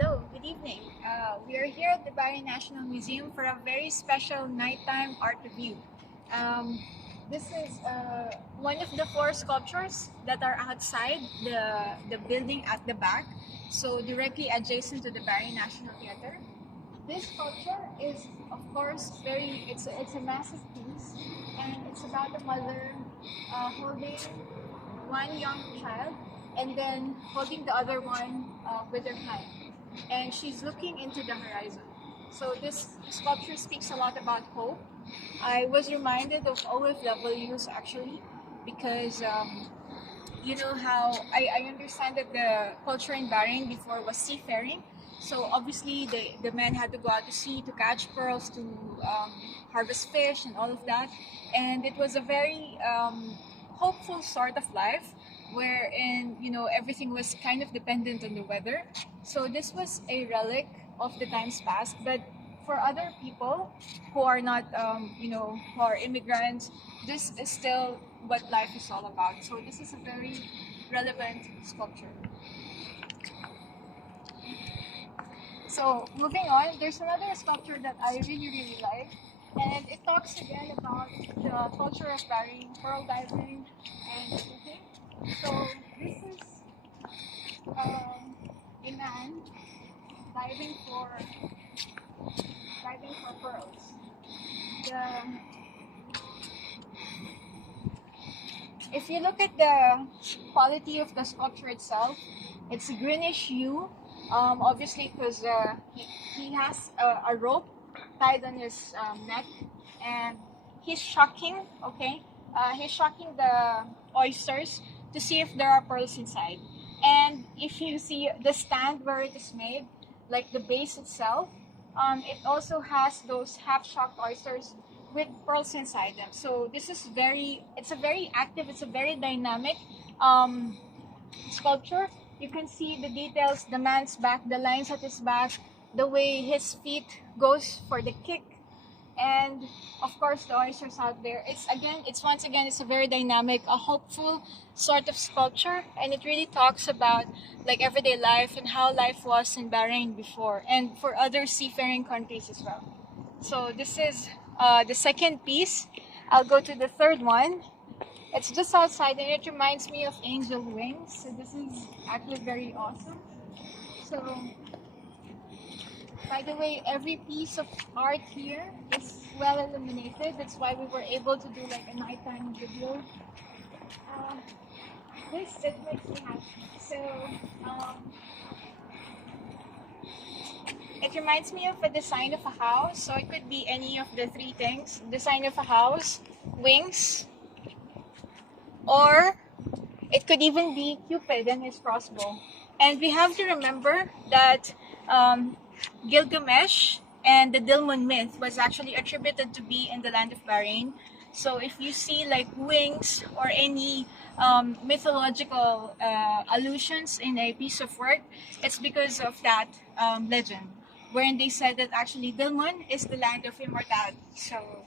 Hello, good evening. We are here at the Bahrain National Museum for a very special nighttime art review. Um, this is one of the four sculptures that are outside the building at the back, so directly adjacent to the Bahrain National Theatre. This sculpture is, of course, it's a massive piece, and it's about a mother holding one young child and then holding the other one with her hand. And she's looking into the horizon. So this sculpture speaks a lot about hope. I was reminded of OFWs actually because you know how I understand that the culture in Bahrain before was seafaring. So obviously the men had to go out to sea to catch pearls, to harvest fish and all of that. And it was a very hopeful sort of life wherein everything was kind of dependent on the weather. So this was a relic of the times past, but for other people who are not who are immigrants, this is still what life is all about. So this is a very relevant sculpture. So moving on, there's another sculpture that I really like, and it talks again about the culture of Bahrain, pearl diving and everything. So this is a man diving for pearls. If you look at the quality of the sculpture itself, it's a greenish hue. Obviously, because he has a rope tied on his neck, and he's shocking. Okay, he's shocking the oysters to see if there are pearls inside. And if you see the stand where it is made, like the base itself, it also has those half-shocked oysters with pearls inside them. So this is it's a very active, it's a very dynamic sculpture. You can see the details, the man's back, the lines at his back, the way his feet goes for the kick, and of course the oysters out there. It's a very dynamic, a hopeful sort of sculpture, and it really talks about like everyday life and how life was in Bahrain before and for other seafaring countries as well. So this is the second piece. I'll go to the third one. It's just outside and it reminds me of angel wings. So this is actually very awesome. So by the way, every piece of art here is well illuminated. That's why we were able to do like a nighttime video. It makes me happy. So it reminds me of a design of a house. So it could be any of the three things: design of a house, wings, or it could even be Cupid and his crossbow. And we have to remember that Gilgamesh and the Dilmun myth was actually attributed to be in the land of Bahrain. So if you see like wings or any mythological allusions in a piece of work, it's because of that legend, wherein they said that actually Dilmun is the land of immortality. So,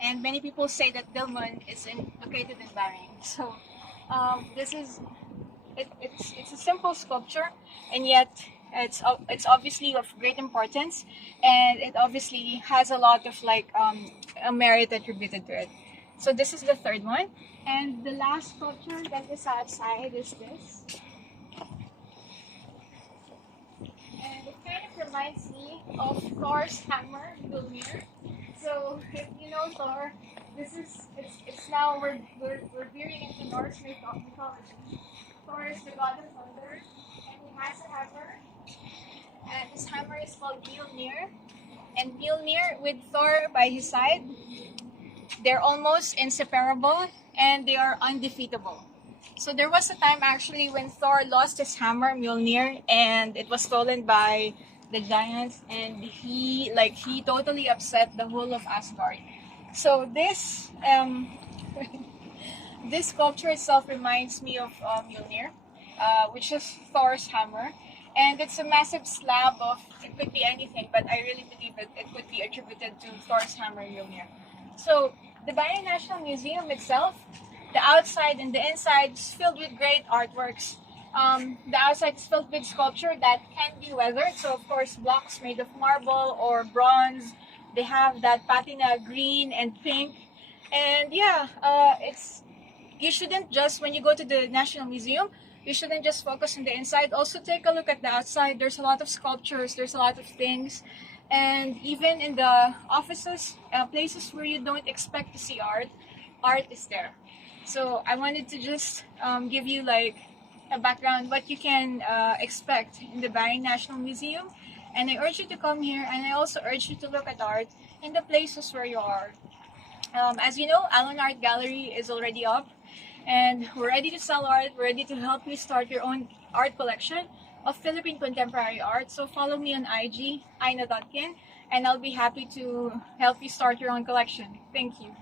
and many people say that Dilmun is located in Bahrain. So it's a simple sculpture, and yet it's obviously of great importance, and it obviously has a lot of like a merit attributed to it. So this is the third one, and the last sculpture that is outside is this, and it kind of reminds me of Thor's hammer, Mjolnir. So if you know Thor, it's now we're veering into Norse mythology. Thor is the god of thunder, and he has a hammer. And his hammer is called Mjolnir. And Mjolnir, with Thor by his side, they're almost inseparable and they are undefeatable. So there was a time actually when Thor lost his hammer, Mjolnir, and it was stolen by the giants, and he totally upset the whole of Asgard. So this this sculpture itself reminds me of Mjolnir, which is Thor's hammer. And it's a massive slab of, it could be anything, but I really believe that it could be attributed to Thor's hammer, Mjolnir. So the Bahrain National Museum itself, the outside and the inside is filled with great artworks. The outside is filled with sculpture that can be weathered. So of course, blocks made of marble or bronze. They have that patina green and pink, and yeah, it's you shouldn't just when you go to the National Museum, you shouldn't just focus on the inside. Also take a look at the outside. There's a lot of sculptures. There's a lot of things, and even in the offices, places where you don't expect to see art, art is there. So I wanted to just give you like a background what you can expect in the Bahrain National Museum, and I urge you to come here, and I also urge you to look at art in the places where you are. As you know, Allen Art Gallery is already up, and we're ready to sell art. We're ready to help you start your own art collection of Philippine contemporary art. So follow me on IG, Aina.kin, and I'll be happy to help you start your own collection. Thank you.